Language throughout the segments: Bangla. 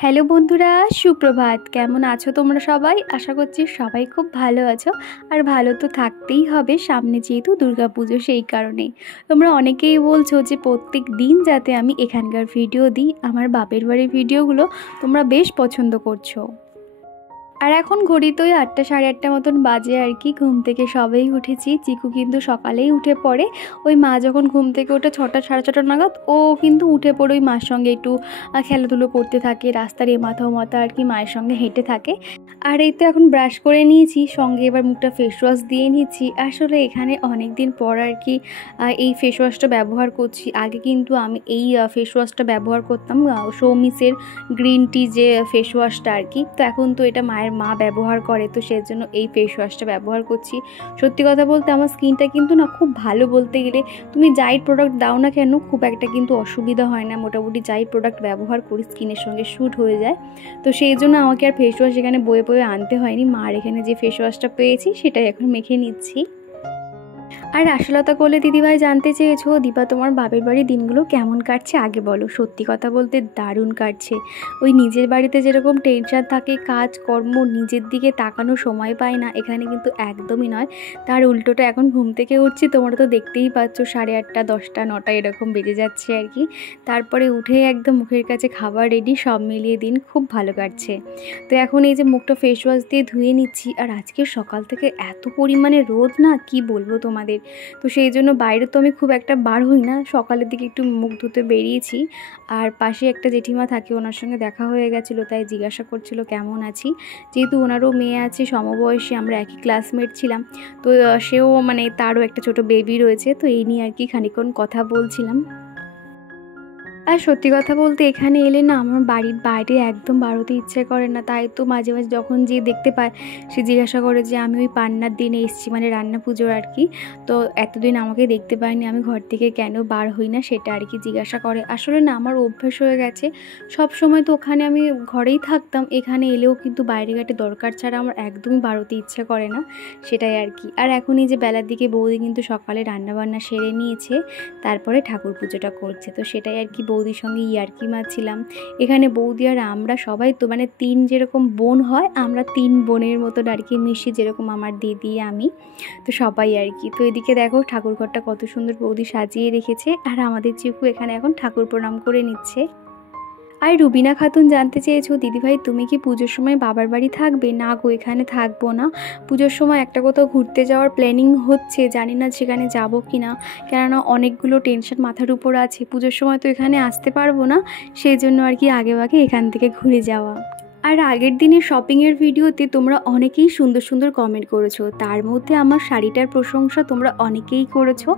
হ্যালো বন্ধুরা, সুপ্রভাত। কেমন আছো তোমরা সবাই? আশা করছি সবাই খুব ভালো আছো। আর ভালো তো থাকতেই হবে, সামনে যেহেতু দুর্গাপুজো সেই কারণেই। তোমরা অনেকেই বলছো যে প্রত্যেক দিন যাতে আমি এখানকার ভিডিও দিই, আমার বাপের বাড়ির ভিডিওগুলো তোমরা বেশ পছন্দ করছো। আর এখন ঘড়িতেই 8টা সাড়ে 8টা মতন বাজে আর কি। ঘুম থেকে সবেই উঠেছি। চিকু কিন্তু সকালেই উঠে পড়ে। ওই মা যখন ঘুম থেকে ওঠে 6টা সাড়ে 6টা নাগাদ, ও কিন্তু উঠে পড়ে ওই মার সঙ্গে একটু খেলাধুলো করতে থাকে, রাস্তার এ মাথা ও মাথা আর কি মায়ের সঙ্গে হেঁটে থাকে। আর এই তো এখন ব্রাশ করে নিয়েছি, সঙ্গে এবার মুখটা ফেস ওয়াশ দিয়ে নিচ্ছি। আসলে এখানে অনেক দিন পর আর কি এই ফেস ওয়াশটা ব্যবহার করছি। আগে কিন্তু আমি এই ফেস ওয়াশটা ব্যবহার করতাম, সৌমিসের গ্রিন টি যে ফেস ওয়াশটা আর কি। তো এখন তো এটা মায়ের মা ব্যবহার করে, তো সেজন্য এই ফেস ওয়াশটা ব্যবহার করছি। সত্যি কথা বলতে আমার স্কিনটা কিন্তু না খুব ভালো, বলতে গেলে তুমি যাই প্রোডাক্ট দাও না কেন খুব একটা কিন্তু অসুবিধা হয় না। মোটামুটি যাই প্রোডাক্ট ব্যবহার করি স্কিনের সঙ্গে শ্যুট হয়ে যায়। তো সেই জন্য আমাকে আর ফেস ওয়াশ এখানে বয়ে বয়ে আনতে হয়নি। মার এখানে যে ফেস ওয়াশটা পেয়েছি সেটাই এখন মেখে নিচ্ছি। আর আশালতা কোলে দিদিভাই জানতে চেয়েছো, দীপা তোমার বাপের বাড়ির দিনগুলো কেমন কাটছে আগে বলো। সত্যি কথা বলতে দারুণ কাটছে। ওই নিজের বাড়িতে যেরকম টেনশন থাকে, কাজ কর্ম, নিজের দিকে তাকানোর সময় পায় না, এখানে কিন্তু একদমই নয়। তার উল্টোটা এখন ঘুম থেকে উঠছি, তোমরা তো দেখতেই পাচ্ছ 8:30, 10টা, 9টা এরকম বেজে যাচ্ছে আর কি। তারপরে উঠে একদম মুখের কাছে খাবার রেডি, সব মিলিয়ে দিন খুব ভালো কাটছে। তো এখন এই যে মুখটা ফেস ওয়াশ দিয়ে ধুয়ে নিচ্ছি। আর আজকে সকাল থেকে এত পরিমাণে রোদ না, কি বলবো তোমাদের। তো সেই জন্য বাইরে তো আমি খুব একটা বার হই না, সকালের দিকে একটু মুখ ধুতে বেরিয়েছি। আর পাশে একটা জেঠিমা থাকে, ওনার সঙ্গে দেখা হয়ে গেছিলো, তাই জিজ্ঞাসা করছিল কেমন আছি। যেহেতু ওনারও মেয়ে আছে সমবয়সী, আমরা একই ক্লাসমেট ছিলাম। তো সেও মানে তারও একটা ছোট বেবি রয়েছে, তো এই নিয়ে আর কি খানিকক্ষণ কথা বলছিলাম। আর সত্যি কথা বলতে এখানে এলে না আমার বাড়ির বাইরে একদম বার হতে ইচ্ছে করে না। তাই তো মাঝে মাঝে যখন যে দেখতে পায় সে জিজ্ঞাসা করে যে আমি ওই পান্নার দিনে এসেছি, মানে রান্না পুজোর আর কি। তো এতদিন আমাকে দেখতে পায়নি, আমি ঘর থেকে কেন বার হই না সেটা আর কি জিজ্ঞাসা করে। আসলে না আমার অভ্যেস হয়ে গেছে, সব সময় তো ওখানে আমি ঘরেই থাকতাম, এখানে এলেও কিন্তু বাইরে ঘাটে দরকার ছাড়া আমার একদমই বার হতে ইচ্ছে করে না, সেটাই আর কি। আর এখন এই যে বেলার দিকে বৌদি কিন্তু সকালে রান্নাবান্না সেরে নিয়েছে, তারপরে ঠাকুর পুজোটা করছে। তো সেটাই আর কি বৌদির সঙ্গে ইয়ার্কি মারছিলাম। এখানে বৌদি আর আমরা সবাই তো মানে 3 যেরকম বোন হয়, আমরা 3 বোনের মতন আর কি মিশি, যেরকম আমার দিদি আমি, তো সবাই আর কি। তো এদিকে দেখো ঠাকুর ঘরটা কত সুন্দর বৌদি সাজিয়ে রেখেছে। আর আমাদের চিকু এখানে এখন ঠাকুর প্রণাম করে নিচ্ছে। আর রুবিনা খাতুন জানতে চেয়েছো, দিদিভাই তুমি কি পুজোর সময় বাবার বাড়ি থাকবে? না গো, এখানে থাকবো না। পুজোর সময় একটা কোথাও ঘুরতে যাওয়ার প্ল্যানিং হচ্ছে, জানি না সেখানে যাবো কি না, কেননা অনেকগুলো টেনশন মাথার উপর আছে। পুজোর সময় তো এখানে আসতে পারবো না, সেই জন্য আর কি আগে ভাগে এখান থেকে ঘুরে যাওয়া। আর আগের দিনের শপিংয়ের ভিডিওতে তোমরা অনেকেই সুন্দর সুন্দর কমেন্ট করেছো, তার মধ্যে আমার শাড়িটার প্রশংসা তোমরা অনেকেই করেছো।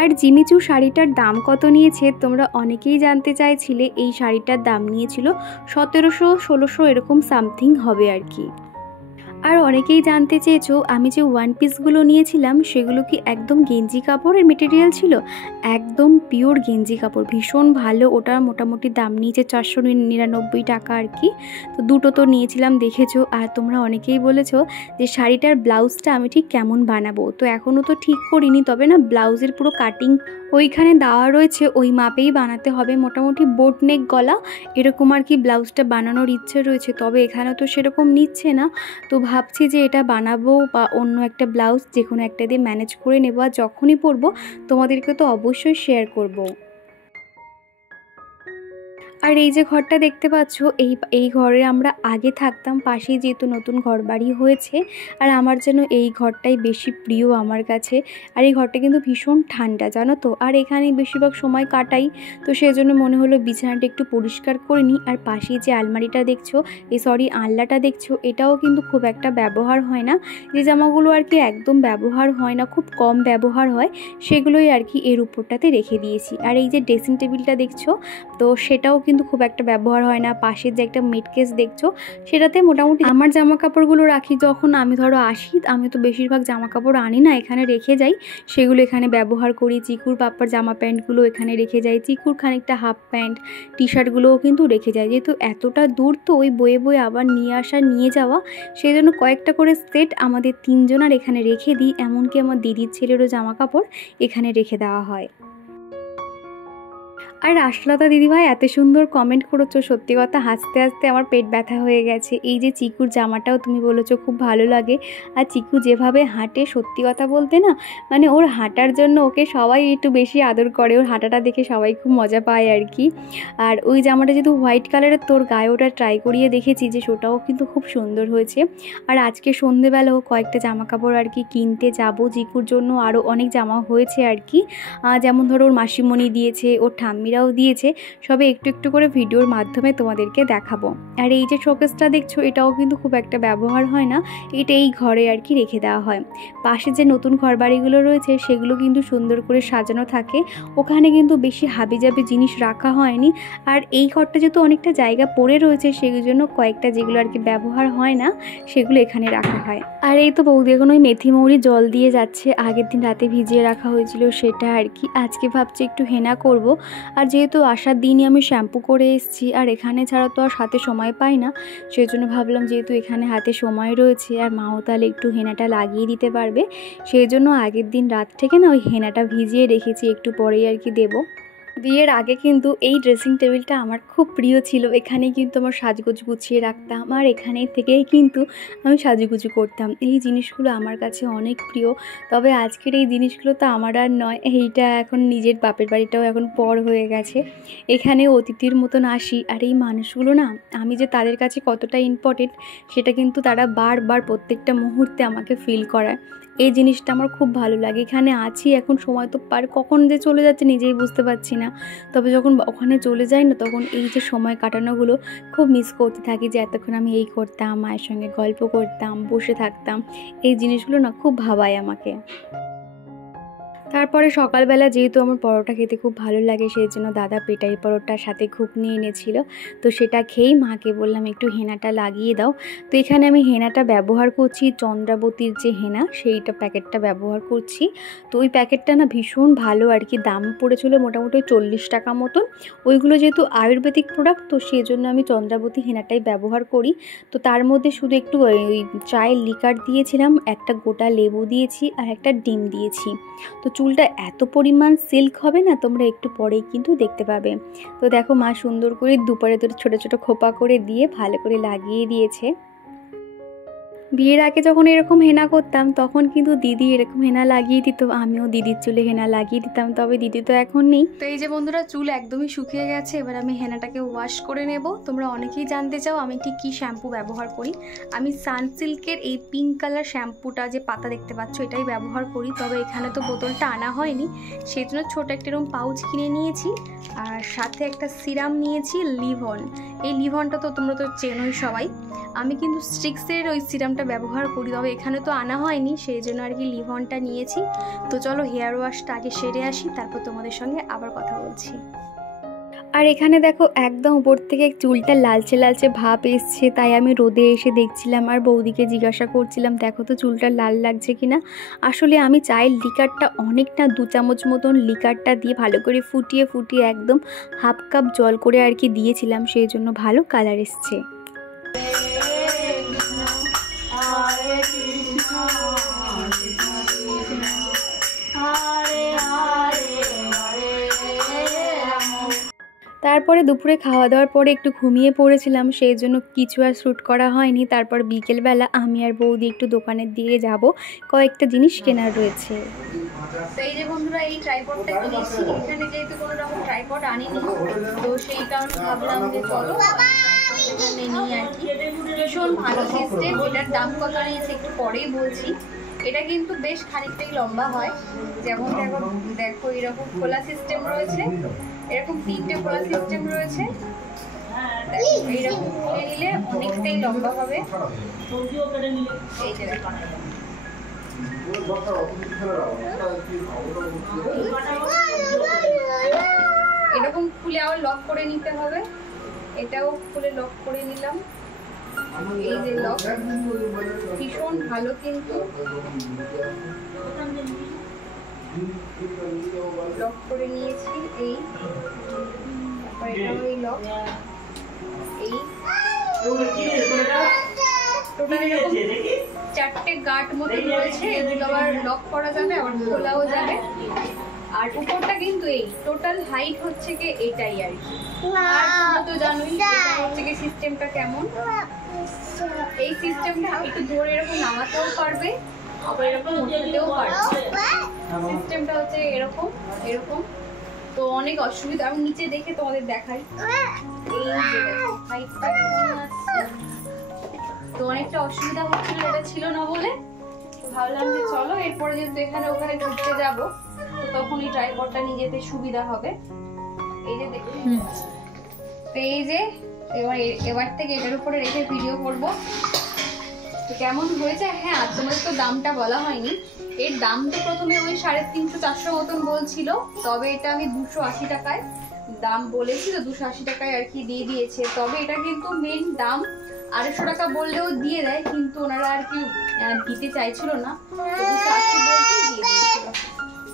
আর জিমিচু শাড়িটার দাম কত নিয়েছে তোমরা অনেকেই জানতে চাইছিলে। এই শাড়িটার দাম নিয়েছিল 1700-1600 এরকম সামথিং হবে আর কি। আর অনেকেই জানতে চেয়েছো আমি যে ওয়ান পিসগুলো নিয়েছিলাম সেগুলো কি একদম গেঞ্জি কাপড়ের মেটেরিয়াল ছিল? একদম পিওর গেঞ্জি কাপড়, ভীষণ ভালো। ওটার মোটামুটি দাম নিয়েছে 499 টাকা আর কি। তো দুটো তো নিয়েছিলাম দেখেছো। আর তোমরা অনেকেই বলেছো যে শাড়িটার ব্লাউজটা আমি ঠিক কেমন বানাবো, তো এখনও তো ঠিক করিনি, তবে না ব্লাউজের পুরো কাটিং ওইখানে দেওয়া রয়েছে, ওই মাপেই বানাতে হবে। মোটামুটি বোট নেক গলা এরকম আর কি ব্লাউজটা বানানোর ইচ্ছে রয়েছে, তবে এখানে তো সেরকম নিচ্ছে না। তো ভাবছি যে এটা বানাবো বা অন্য একটা ব্লাউজ যে কোনো একটা দিয়ে ম্যানেজ করে নেবো। আর যখনই পরবো তোমাদেরকে তো অবশ্যই শেয়ার করবো। আর এই যে ঘরটা দেখতে পাচ্ছ, এই ঘরে আমরা আগে থাকতাম, পাশেই যেহেতু নতুন ঘর বাড়ি হয়েছে। আর আমার যেন এই ঘরটাই বেশি প্রিয় আমার কাছে। আর এই ঘরটা কিন্তু ভীষণ ঠান্ডা জানো তো, আর এখানে বেশিরভাগ সময় কাটাই। তো সেই জন্য মনে হলো বিছানাটা একটু পরিষ্কার করে নিই। আর পাশেই যে আলমারিটা দেখছো, আলনাটা দেখছো, এটাও কিন্তু খুব একটা ব্যবহার হয় না। যে জামাগুলো আর কি একদম ব্যবহার হয় না, খুব কম ব্যবহার হয়, সেগুলোই আর কি এর উপরটাতে রেখে দিয়েছি। আর এই যে ড্রেসিং টেবিলটা দেখছো, তো সেটাও কিন্তু খুব একটা ব্যবহার হয় না। পাশের যে একটা মিড কেস দেখছো, সেটাতে মোটামুটি আমার জামা কাপড়গুলো রাখি। যখন আমি ধরো আসি, আমি তো বেশিরভাগ জামা কাপড় আনি না, এখানে রেখে যাই, সেগুলো এখানে ব্যবহার করি। চিকুর পাপ্পার জামা প্যান্টগুলো এখানে রেখে যাই, চিকুর খানিকটা হাফ প্যান্ট টি শার্টগুলোও কিন্তু রেখে যাই। যেহেতু এতটা দূর তো ওই বয়ে বয়ে আবার নিয়ে আসা নিয়ে যাওয়া, সেই জন্য কয়েকটা করে সেট আমাদের 3 জনার এখানে রেখে দিই। এমনকি আমার দিদির ছেলেরও জামা কাপড় এখানে রেখে দেওয়া হয়। আর আশালতা দিদিভাই এত সুন্দর কমেন্ট করেছো, সত্যি কথা হাসতে হাসতে আমার পেট ব্যথা হয়ে গেছে। এই যে চিকুর জামাটাও তুমি বলেছো খুব ভালো লাগে, আর চিকু যেভাবে হাঁটে সত্যি কথা বলতে না, মানে ওর হাঁটার জন্য ওকে সবাই একটু বেশি আদর করে, ওর হাঁটাটা দেখে সবাই খুব মজা পায় আর কি। আর ওই জামাটা যেহেতু হোয়াইট কালারের, তোর গায়ে ওটা ট্রাই করিয়ে দেখেছি যে সেটাও কিন্তু খুব সুন্দর হয়েছে। আর আজকে সন্ধেবেলাও কয়েকটা জামা কাপড় আর কি কিনতে যাবো চিকুর জন্য, আরও অনেক জামা হয়েছে আর কি, যেমন ধরো ওর মাসিমণি দিয়েছে, ওর ঠাম্মিরাও দিয়েছে, সবে একটু একটু করে ভিডিওর মাধ্যমে তোমাদেরকে দেখাবো। আর এই যে শোকেসটা দেখছো এটাও কিন্তু খুব একটা ব্যবহার হয় না, এটা এই ঘরে আর কি রেখে দেওয়া হয়। পাশে যে নতুন ঘরবাড়িগুলো রয়েছে সেগুলো কিন্তু সুন্দর করে সাজানো থাকে, ওখানে কিন্তু বেশি হাবিজাবি জিনিস রাখা হয়নি। আর এই ঘরটা যেহেতু অনেকটা জায়গা পড়ে রয়েছে সেই জন্য কয়েকটা যেগুলো আর কি ব্যবহার হয় না সেগুলো এখানে রাখা হয়। আর এই তো বৌদি এখন ওই মেথি মৌরি জল দিয়ে যাচ্ছে, আগের দিন রাতে ভিজিয়ে রাখা হয়েছিল সেটা আর কি। আজকে ভাবছি একটু হেনা করব, আর যেহেতু আসার দিনই আমি শ্যাম্পু করে এসেছি, আর এখানে ছাড়া তো আর হাতে সময় পাই না, সেই জন্য ভাবলাম যেহেতু এখানে হাতে সময় রয়েছে আর মাও তাহলে একটু হেনাটা লাগিয়ে দিতে পারবে, সেই জন্য আগের দিন রাত থেকে না ওই হেনাটা ভিজিয়ে রেখেছি, একটু পরেই আর কি দেবো। বিয়ের আগে কিন্তু এই ড্রেসিং টেবিলটা আমার খুব প্রিয় ছিল, এখানে কিন্তু আমার সাজগোজ গুছিয়ে রাখতাম, আর এখানেই থেকেই কিন্তু আমি সাজুগুজু করতাম। এই জিনিসগুলো আমার কাছে অনেক প্রিয়। তবে আজকের এই জিনিসগুলো তো আমার আর নয়, এইটা এখন নিজের বাপের বাড়িটাও এখন পর হয়ে গেছে, এখানে অতিথির মতন আসি। আর এই মানুষগুলো না, আমি যে তাদের কাছে কতটা ইম্পর্টেন্ট সেটা কিন্তু তারা বারবার প্রত্যেকটা মুহূর্তে আমাকে ফিল করায়। এই জিনিসটা আমার খুব ভালো লাগে। এখানে আছি এখন, সময় তো কখন যে চলে যাচ্ছে নিজেই বুঝতে পারছি না, তবে যখন ওখানে চলে যাই না তখন এই যে সময় কাটানোগুলো খুব মিস করতে থাকি, যে এতক্ষণ আমি এই করতাম, মায়ের সঙ্গে গল্প করতাম, বসে থাকতাম, এই জিনিসগুলো না খুব ভাবায় আমাকে। তারপরে সকালবেলা যেহেতু আমার পরোটা খেতে খুব ভালো লাগে সেই জন্য দাদা পেটাই পরোটার সাথে ঘুগনি এনেছিল, তো সেটা খেয়েই মাকে বললাম একটু হেনাটা লাগিয়ে দাও। তো এখানে আমি হেনাটা ব্যবহার করছি চন্দ্রাবতীর যে হেনা, সেইটা প্যাকেটটা ব্যবহার করছি। তো ওই প্যাকেটটা না ভীষণ ভালো আর কি, দাম পড়েছিল মোটামুটি 40 টাকা মতন। ওইগুলো যেহেতু আয়ুর্বেদিক প্রোডাক্ট তো সেই জন্য আমি চন্দ্রাবতী হেনাটাই ব্যবহার করি। তো তার মধ্যে শুধু একটু ওই চায়ের লিকার দিয়েছিলাম, একটা গোটা লেবু দিয়েছি, আর একটা ডিম দিয়েছি। তো চুলটা এত পরিমাণ সিল্ক হবে না, তোমরা একটু পরেই কিন্তু দেখতে পাবে। তো দেখো মা সুন্দর করে দুপারে দুটো ছোটো ছোটো খোপা করে দিয়ে ভালো করে লাগিয়ে দিয়েছে। বিয়ের আগে যখন এরকম হেনা করতাম তখন কিন্তু দিদি এরকম হেনা লাগিয়ে দিত, আমিও দিদির চুলে হেনা লাগিয়ে দিতাম, তবে দিদি তো এখন নেই। তো এই যে বন্ধুরা চুল একদমই শুকিয়ে গেছে, এবার আমি হেনাটাকে ওয়াশ করে নেব। তোমরা অনেকেই জানতে চাও আমি ঠিক কী শ্যাম্পু ব্যবহার করি। আমি সানসিল্কের এই পিঙ্ক কালার শ্যাম্পুটা যে পাতা দেখতে পাচ্ছ এটাই ব্যবহার করি, তবে এখানে তো বোতলটা আনা হয়নি, সেই জন্য ছোটো একটা এরকম পাউচ কিনে নিয়েছি, আর সাথে একটা সিরাম নিয়েছি লিভন। এই লিভনটা তো তোমরা তো চেনোই সবাই, আমি কিন্তু স্ট্রিক্সের ওই সিরামটা ব্যবহার করি, তবে এখানে তো আনা হয়নি সেই জন্য আর কি লিভনটা নিয়েছি। তো চলো হেয়ার ওয়াশটা আগে সেরে আসি, তারপর তোমাদের সঙ্গে আবার কথা বলছি। আর এখানে দেখো একদম উপর থেকে চুলটা লালচে লালচে ভাব এসছে, তাই আমি রোদে এসে দেখছিলাম আর বৌদিকে জিজ্ঞাসা করছিলাম দেখো তো চুলটা লাল লাগছে কিনা। আসলে আমি চায়ের লিকারটা অনেকটা 2 চামচ মতন লিকারটা দিয়ে ভালো করে ফুটিয়ে ফুটিয়ে একদম হাফ কাপ জল করে আর কি দিয়েছিলাম, সেই জন্য ভালো কালার এসছে। তারপরে দুপুরে খাওয়া দাওয়ার পরে একটু ঘুমিয়ে পড়েছিলাম, সেই জন্য কিছু আর শ্যুট করা হয়নি। তারপর বিকেলবেলা আমি আর বৌদি একটু দোকানের দিকে যাব, কয়েকটা জিনিস কেনার রয়েছে। তো এই যে বন্ধুরা এই ট্রাইপডটা কিনেছি, এখানে যেহেতু কোনো রকম ট্রাইপড আনিনি তো সেই কারণে ভাবলাম যে চলো নিই আর কি। ভীষণ ভালো সিস্টেম, এটার দাম কত নিয়েছে একটু পরেই বলছি। এটা কিন্তু বেশ খানিকটাই লম্বা হয়, যেমন দেখো এরকম খোলা সিস্টেম রয়েছে, এরকম 3টে খোলা সিস্টেম রয়েছে, এইরকম খুলে নিলে অনেকটাই লম্বা হবে। এই যে দেখো এরকম খুলে আবার লক করে নিতে হবে, এটাও খুলে লক করে নিলাম। এই যে লক ভীষণ ভালো, কিন্তু লক করে নিয়েছি। এই তারপর এটাও এই লক, এই টোটাল এরকম 4টে গার্ড মতো রয়েছে, এগুলো আবার লক করা যাবে, আবার খোলাও যাবে। আর উপরটা কিন্তু এই টোটাল হাইট হচ্ছে কি এটাই আর কি। আর তোমরা তো জানোই এটা হচ্ছে কি সিস্টেমটা কেমন। এই সিস্টেমটা একটু ধরে এরকম নামাতেও পারবে, আবার এরকম উঠাতেও পারবে। সিস্টেমটা হচ্ছে এরকম এরকম। তো অনেক অসুবিধা, আমি নিচে দেখে তোমাদের দেখাই। এই যে দেখো হাইটটা কেমন আসছে। তো অনেকটা অসুবিধা হচ্ছিল, এটা ছিল না বলে ভাবলাম যে চলো এরপরে যেহেতু এখানে ওখানে ঘুরতে যাবো তো তখন এই ট্রাইপডটা নিয়ে যেতে সুবিধা হবে। এই যে দেখো, তো এই যে এবার থেকে এটার উপরে রেখে ভিডিও করব। তো কেমন হয়েছে, হ্যাঁ আর তোমাদের তো দামটা বলা হয়নি। এর দাম তো প্রথমে ওই 350-400 মতন বলছিল, তবে এটা আমি 280 টাকায় দাম বলেছিল, 280 টাকায় আর কি দিয়ে দিয়েছে। তবে এটা কিন্তু মেন দাম 250 টাকা বললেও দিয়ে দেয়, কিন্তু ওনারা আর কি দিতে চাইছিল না, 280 বলতেই দিয়ে দিয়েছিল।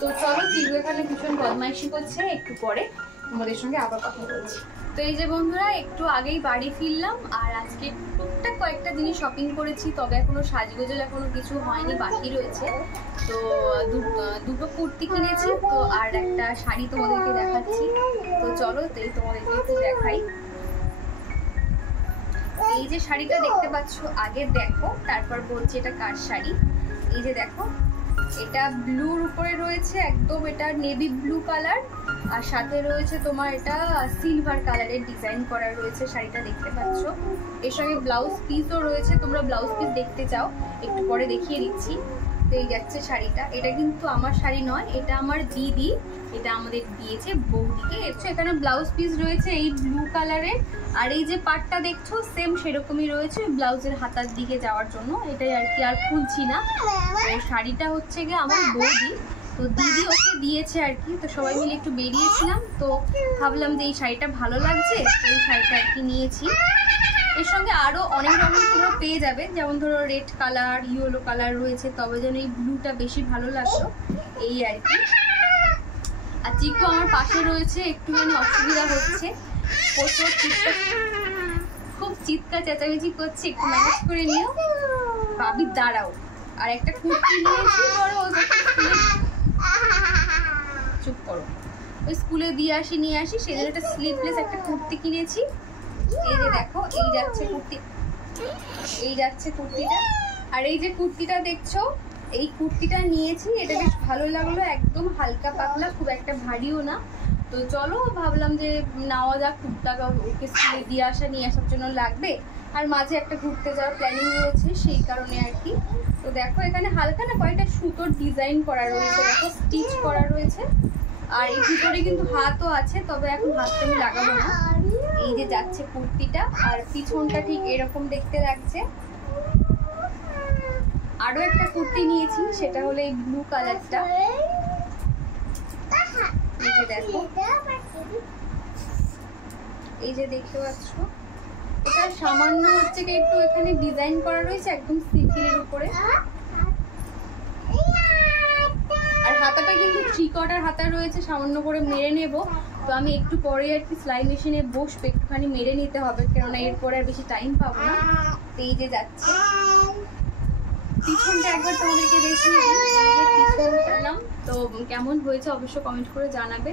তো চলো, চিজু এখানে ভীষণ বদমাইশি করছে, একটু পরে তোমাদের সঙ্গে আবার কথা বলছি। তো এই যে বন্ধুরা, একটু আগেই বাড়ি ফিরলাম, আর আজকে টুকটাক কয়েকটা জিনিস শপিং করেছি, তবে এখনো সাজগোজের এখনো কিছু হয়নি, বাকি রয়েছে। তো দুটো কুর্তি কিনেছি, তো আর একটা শাড়ি তোমাদেরকে দেখাচ্ছি। তো চলো তোমাদেরকে একটু দেখাই। এই যে শাড়িটা দেখতে পাচ্ছ, আগে দেখো তারপর বলছি এটা কার শাড়ি। এই যে দেখো, এটা ব্লুর উপরে রয়েছে একদম, এটা নেভি ব্লু কালার, আর সাথে রয়েছে তোমার এটা সিলভার কালারের ডিজাইন করা রয়েছে। শাড়িটা দেখতে পাচ্ছ, এর সঙ্গে ব্লাউজ পিসও রয়েছে। তোমরা ব্লাউজ পিস দেখতে চাও একটু পরে দেখিয়ে দিচ্ছি। তো এই যাচ্ছে শাড়িটা, এটা কিন্তু আমার শাড়ি নয়, এটা আমার দিদি, এটা আমাদের দিয়েছে বৌদিকে। এখানে ব্লাউজ পিস রয়েছে এই ব্লু কালারের, আর এই যে পাটটা দেখছো সেম সেরকমই রয়েছে ব্লাউজের হাতার দিকে যাওয়ার জন্য, এটাই আর কি, আর খুলছি না। তো শাড়িটা হচ্ছে গিয়ে আমার বৌদি, তো দিদি ওকে দিয়েছে আর কি। তো সবাই মিলে একটু বেরিয়েছিলাম, তো ভাবলাম যে এই শাড়িটা ভালো লাগছে, তো এই শাড়িটা আর কি নিয়েছি। এর সঙ্গে আরো অনেক রকম তোমরা পেয়ে যাবে, যেমন ধরো রেড কালার, ইয়েলো কালার রয়েছে, তবে যেন এই ব্লুটা বেশি ভালো লাগলো, এই আর কি। আর চিকু আমার পাশে রয়েছে, একটুখানি অসুবিধা হচ্ছে, প্রচুর খুব চিৎকার চেঁচামেচি করছে, একটু ম্যানেজ করে নিও ভাবি, দাঁড়াও। আর একটা কুর্তি নিয়েছি, চুপ করো, ওই স্কুলে নিয়ে আসি সেজন্য একটা স্লিভলেস একটা কুর্তি কিনেছি। এই যে দেখো, এই যাচ্ছে কুর্তিটা। আর এই যে কুর্তিটা দেখছো, এই কুর্তিটা নিয়েছি, এটা বেশ ভালো লাগলো, একদম হালকা পাতলা, খুব একটা ভারীও না। তো চলো ভাবলাম যে নেওয়া যাক, কুর্তাটা ওকে স্কুলে নিয়ে আসার জন্য লাগবে, আর মাঝে একটা ঘুরতে যাওয়ার প্ল্যানিং রয়েছে, সেই কারণে আর কি। তো দেখো এখানে হালকা না কয়েকটা সুতোর ডিজাইন করা রয়েছে, দেখো স্টিচ করা রয়েছে, আর এই ভিতরে কিন্তু হাতও আছে, তবে এখন হাতটা আমি লাগাবো না। এই যে যাচ্ছে কুর্তিটা, আর পিছনটা ঠিক এরকম দেখতে লাগছে। আরো একটা কুর্তি নিয়েছি, সেটা হলো এই ব্লু কালারটা। এই যে দেখো, এই যে দেখতে পাচ্ছ, এটা সামান্য হচ্ছে কি একটু এখানে ডিজাইন করা রয়েছে একদম সিম্পলের উপরে। আর হাতাটা কিন্তু 3/4 হাতা রয়েছে, সামান্য করে মেরে নেব। তো আমি একটু পরে আর কি সেলাই মেশিনে বসবো, একটুখানি মেরে নিতে হবে, কেননা এরপরে আর বেশি টাইম পাবো না। তো এই যে যাচ্ছে, পিছনটা একবার তোমাদেরকে দেখিয়ে দিই। তো কেমন হয়েছে অবশ্য কমেন্ট করে জানাবে।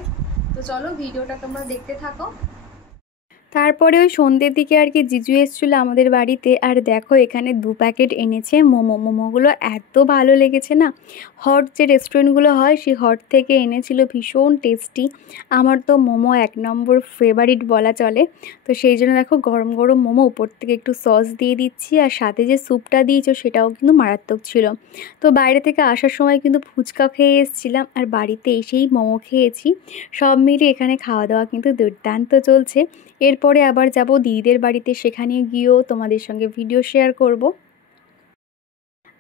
তো চলো ভিডিওটা তোমরা দেখতে থাকো। তারপরে ওই সন্ধ্যের দিকে আর কি জিজু এসেছিলো আমাদের বাড়িতে, আর দেখো এখানে 2 প্যাকেট এনেছে মোমোগুলো এত ভালো লেগেছে না। হট যে রেস্টুরেন্টগুলো হয় সেই হট থেকে এনেছিল, ভীষণ টেস্টি। আমার তো মোমো 1 নম্বর ফেভারিট বলা চলে। তো সেই জন্য দেখো গরম গরম মোমো, উপর থেকে একটু সস দিয়ে দিচ্ছি, আর সাথে যে স্যুপটা দিয়েছো সেটাও কিন্তু মারাত্মক ছিল। তো বাইরে থেকে আসার সময় কিন্তু ফুচকা খেয়ে এসেছিলাম, আর বাড়িতে এসেই মোমো খেয়েছি। সব মিলিয়ে এখানে খাওয়া দাওয়া কিন্তু দুর্দান্ত চলছে। এরপরে আবার যাব দিদিদের বাড়িতে, সেখানে গিয়েও তোমাদের সঙ্গে ভিডিও শেয়ার করব।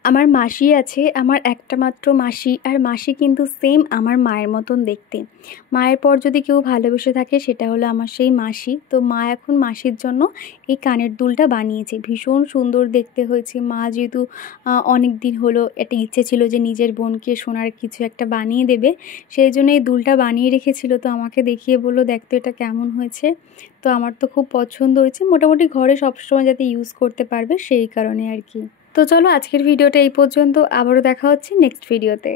আমার মাসি আছে, আমার একটা মাত্র মাসি, আর মাসি কিন্তু সেম আমার মায়ের মতন দেখতে। মায়ের পর যদি কেউ ভালোবেসে থাকে সেটা হলো আমার সেই মাসি। তো মা এখন মাসির জন্য এই কানের দুলটা বানিয়েছে, ভীষণ সুন্দর দেখতে হয়েছে। মা যেহেতু অনেক দিন হলো একটা ইচ্ছে ছিল যে নিজের বোনকে সোনার কিছু একটা বানিয়ে দেবে, সেই জন্য এই দুলটা বানিয়ে রেখেছিল। তো আমাকে দেখিয়ে বললো, দেখ তো এটা কেমন হয়েছে। তো আমার তো খুব পছন্দ হয়েছে, মোটামুটি ঘরে সবসময় যাতে ইউজ করতে পারবে সেই কারণে আর কি। তো চলো আজকের ভিডিওটা এই পর্যন্ত, আবারও দেখা হচ্ছে নেক্সট ভিডিওতে।